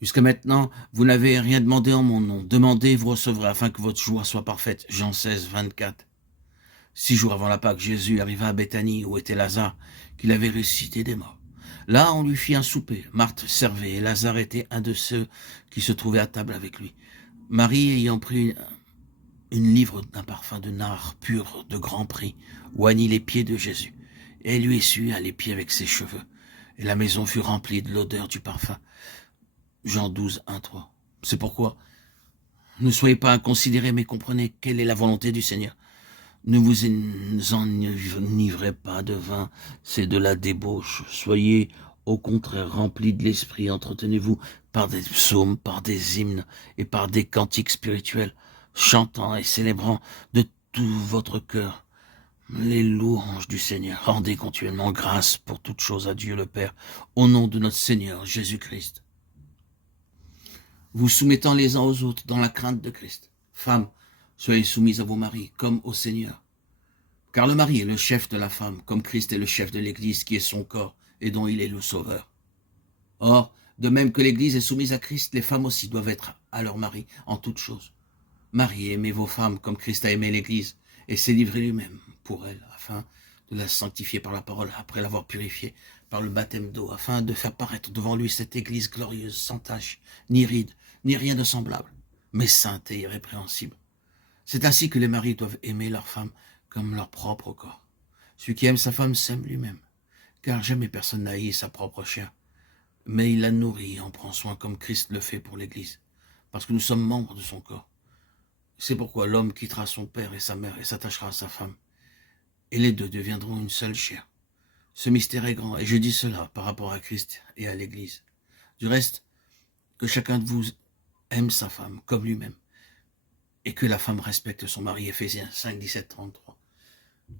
Jusqu'à maintenant, vous n'avez rien demandé en mon nom. Demandez, vous recevrez, afin que votre joie soit parfaite. Jean 16, 24. 6 jours avant la Pâque, Jésus arriva à Béthanie, où était Lazare, qu'il avait ressuscité des morts. Là, on lui fit un souper. Marthe servait, et Lazare était un de ceux qui se trouvaient à table avec lui. Marie, ayant pris une livre d'un parfum de nard pur de grand prix, oignit les pieds de Jésus, et elle lui essuya les pieds avec ses cheveux. Et la maison fut remplie de l'odeur du parfum. Jean 12, 1, 3. C'est pourquoi ne soyez pas inconsidérés, mais comprenez quelle est la volonté du Seigneur. Ne vous enivrez pas de vin, c'est de la débauche. Soyez au contraire remplis de l'esprit, entretenez-vous par des psaumes, par des hymnes et par des cantiques spirituels, chantant et célébrant de tout votre cœur les louanges du Seigneur. Rendez continuellement grâce pour toutes choses à Dieu le Père, au nom de notre Seigneur Jésus-Christ. Vous soumettant les uns aux autres dans la crainte de Christ. Femmes, soyez soumises à vos maris, comme au Seigneur. Car le mari est le chef de la femme, comme Christ est le chef de l'Église, qui est son corps, et dont il est le sauveur. Or, de même que l'Église est soumise à Christ, les femmes aussi doivent être à leur mari, en toutes choses. Marie, aimez vos femmes, comme Christ a aimé l'Église, et s'est livré lui-même pour elle, afin de la sanctifier par la parole, après l'avoir purifiée par le baptême d'eau, afin de faire paraître devant lui cette Église glorieuse, sans tache, ni ride, ni rien de semblable, mais sainte et irrépréhensible. C'est ainsi que les maris doivent aimer leur femme comme leur propre corps. Celui qui aime sa femme s'aime lui-même, car jamais personne n'a haï sa propre chair, mais il la nourrit et en prend soin comme Christ le fait pour l'Église, parce que nous sommes membres de son corps. C'est pourquoi l'homme quittera son père et sa mère et s'attachera à sa femme, et les deux deviendront une seule chair. Ce mystère est grand, et je dis cela par rapport à Christ et à l'Église. Du reste, que chacun de vous aime sa femme comme lui-même, et que la femme respecte son mari. Éphésiens 5, 17, 33.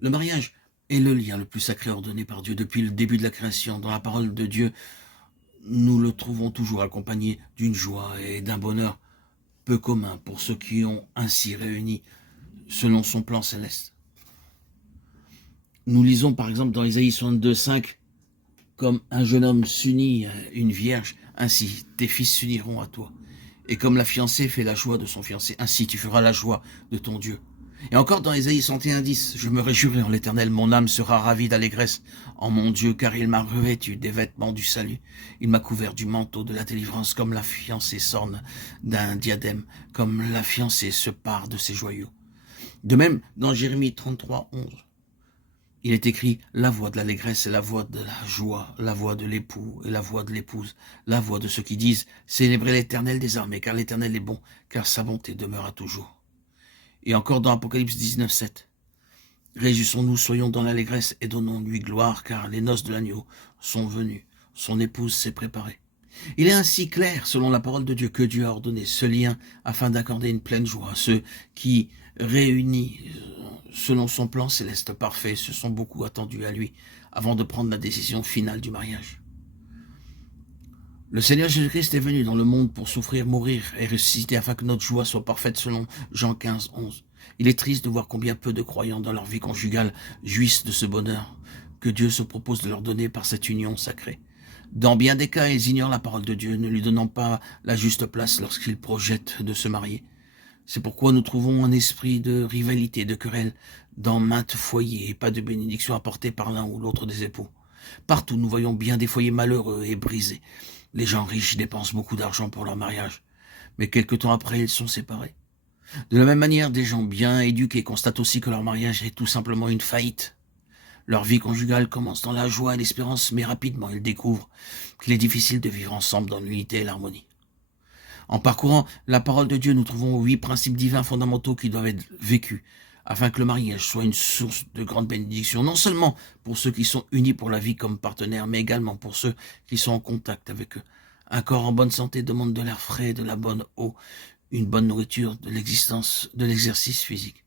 Le mariage est le lien le plus sacré ordonné par Dieu depuis le début de la création. Dans la parole de Dieu, nous le trouvons toujours accompagné d'une joie et d'un bonheur peu commun pour ceux qui ont ainsi réuni selon son plan céleste. Nous lisons par exemple dans Ésaïe 62, 5, comme un jeune homme s'unit à une vierge, ainsi tes fils s'uniront à toi. Et comme la fiancée fait la joie de son fiancé, ainsi tu feras la joie de ton Dieu. Et encore dans Ésaïe 61, 10, je me réjouirai en l'Éternel, mon âme sera ravie d'allégresse en mon Dieu, car il m'a revêtu des vêtements du salut. Il m'a couvert du manteau de la délivrance, comme la fiancée s'orne d'un diadème, comme la fiancée se pare de ses joyaux. De même, dans Jérémie 33, 11, il est écrit « La voix de l'allégresse et la voix de la joie, la voix de l'époux et la voix de l'épouse, la voix de ceux qui disent « Célébrez l'Éternel des armées, car l'Éternel est bon, car sa bonté demeure toujours. » Et encore dans Apocalypse 19, 7. « Réjouissons-nous, soyons dans l'allégresse et donnons-lui gloire, car les noces de l'agneau sont venues, son épouse s'est préparée. » Il est ainsi clair, selon la parole de Dieu, que Dieu a ordonné ce lien afin d'accorder une pleine joie à ceux qui, réunis selon son plan céleste parfait, se sont beaucoup attendus à lui avant de prendre la décision finale du mariage. Le Seigneur Jésus-Christ est venu dans le monde pour souffrir, mourir et ressusciter afin que notre joie soit parfaite selon Jean 15, 11. Il est triste de voir combien peu de croyants dans leur vie conjugale jouissent de ce bonheur que Dieu se propose de leur donner par cette union sacrée. Dans bien des cas, ils ignorent la parole de Dieu, ne lui donnant pas la juste place lorsqu'ils projettent de se marier. C'est pourquoi nous trouvons un esprit de rivalité, de querelle dans maintes foyers et pas de bénédiction apportée par l'un ou l'autre des époux. Partout, nous voyons bien des foyers malheureux et brisés. Les gens riches dépensent beaucoup d'argent pour leur mariage, mais quelque temps après, ils sont séparés. De la même manière, des gens bien éduqués constatent aussi que leur mariage est tout simplement une faillite. Leur vie conjugale commence dans la joie et l'espérance, mais rapidement, ils découvrent qu'il est difficile de vivre ensemble dans l'unité et l'harmonie. En parcourant la parole de Dieu, nous trouvons 8 principes divins fondamentaux qui doivent être vécus, afin que le mariage soit une source de grande bénédiction, non seulement pour ceux qui sont unis pour la vie comme partenaires, mais également pour ceux qui sont en contact avec eux. Un corps en bonne santé demande de l'air frais, de la bonne eau, une bonne nourriture, de l'exercice physique.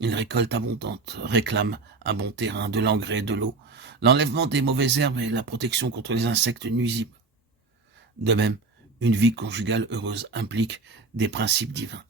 Une récolte abondante réclame un bon terrain, de l'engrais, de l'eau, l'enlèvement des mauvaises herbes et la protection contre les insectes nuisibles. De même, une vie conjugale heureuse implique des principes divins.